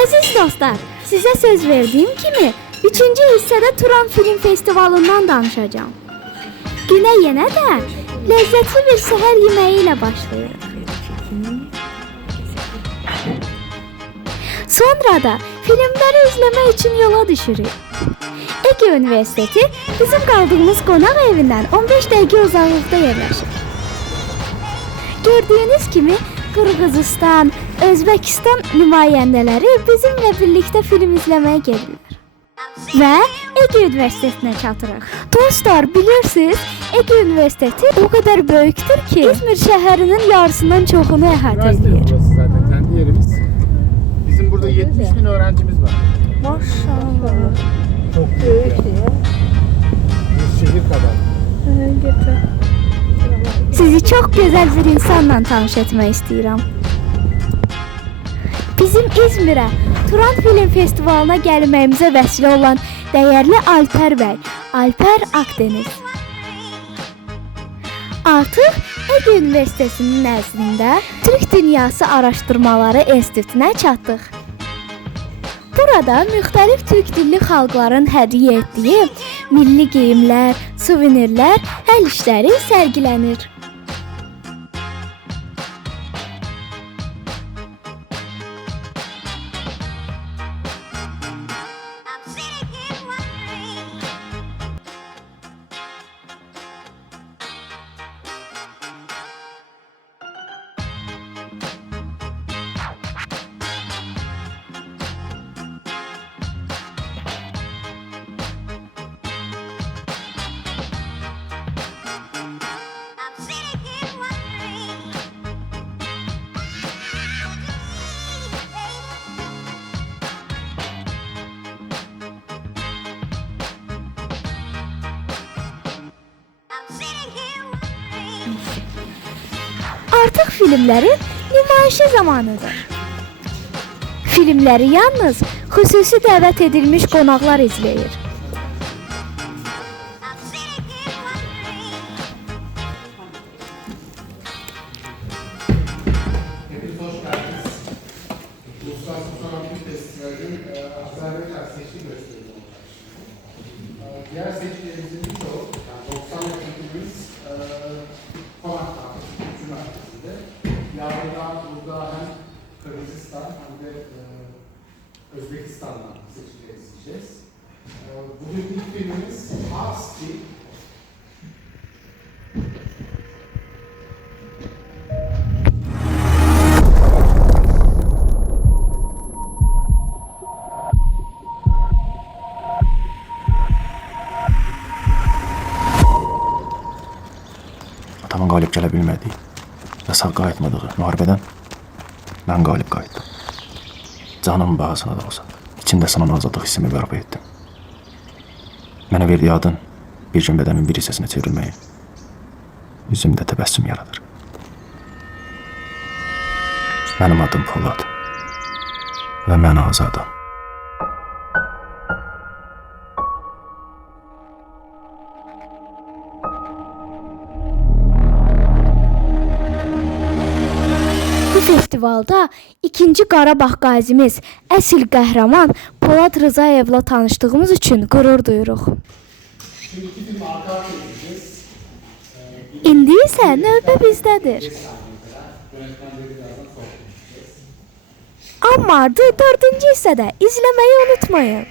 Əziz dostlar, sizə söz verdiyim kimi 3-cü hissədə Turan Film Festivalından danışacağım. Günə yenə də ləzzətli bir səhər yeməyi ilə başlayırıq. Sonra da filmləri izləmək üçün yola düşürük. Ege Üniversiteti bizim qaldığımız qonaq evindən 15 dəqiqə uzaqlıqda yerləşir. Gördüyünüz kimi Qırğızistan, Özbəkistan nümayəndələri bizimlə birlikdə film izləməyə gəlirlər. Və Ege Üniversitetinə çatırıq. Dostlar, bilirsiniz, Ege Üniversiteti o qədər böyükdür ki, İzmir şəhərinin yarısından çoxunu əhatə edir. Burası zaten kendi yerimiz. Bizim burada 70.000 öğrencimiz var. Maşallah. Çok büyük ya. Bir şehir kadar. Sizi çok güzel bir insanla tanış etmək istəyirəm. Bizim İzmirə Turan Film Festivalına gəlməyimizə vəsilə olan dəyərli Alper bəy, Alper Akdeniz. Artıq Ege Üniversitesinin nəzdində Türk Dünyası Araşdırmaları İnstitutuna çatdıq. Burada müxtəlif türk dilli xalqların hədiyyə etdiyi milli geyimlər, suvenirlər, əl işləri sərgilənir. Artıq filmlərin nümayişi zamanıdır. Filmləri yalnız xüsusi dəvət edilmiş qonaqlar izləyir. Hepiniz hoş geldiniz. Uluslararası Turan Film Festivali'nin Azerbaycan seçki gösterimi olacak. Diğer seçkilerimizin birçoğu, yani 90 yakın filmimiz Konak'ta, Üniversitesi'nde. Yarından burada hem Kırgızistan hem de Özbekistan'dan seçkiler izleyeceğiz. Bugün ilk filmimiz Hapsi. Atamın qalib gələ bilmədiyi və sağ qayıtmadığı müharibədən mən qalib qayıtdım. Canımın bahasına da olsa, içimdə sanan azadlıq hissimi bərpa etdim. Mənə verdiyi adın bir gün bədəmin bir hissəsinə çevrilməyi üzümdə təbəssüm yaradır. Mənim adım Polad və mən azadam. Bu festivalda 2-ci Qarabağ qazimiz, əsl qəhrəman Polad Rızayevlə tanışdığımız üçün qürur duyuruq. Şimdi iki film arka arkaya izleyeceğiz. İndi isə növbə bizdədir. Yönetmenleri birazdan sohbet edeceğiz. Amma 4-cü hissədə izləməyi unutmayın.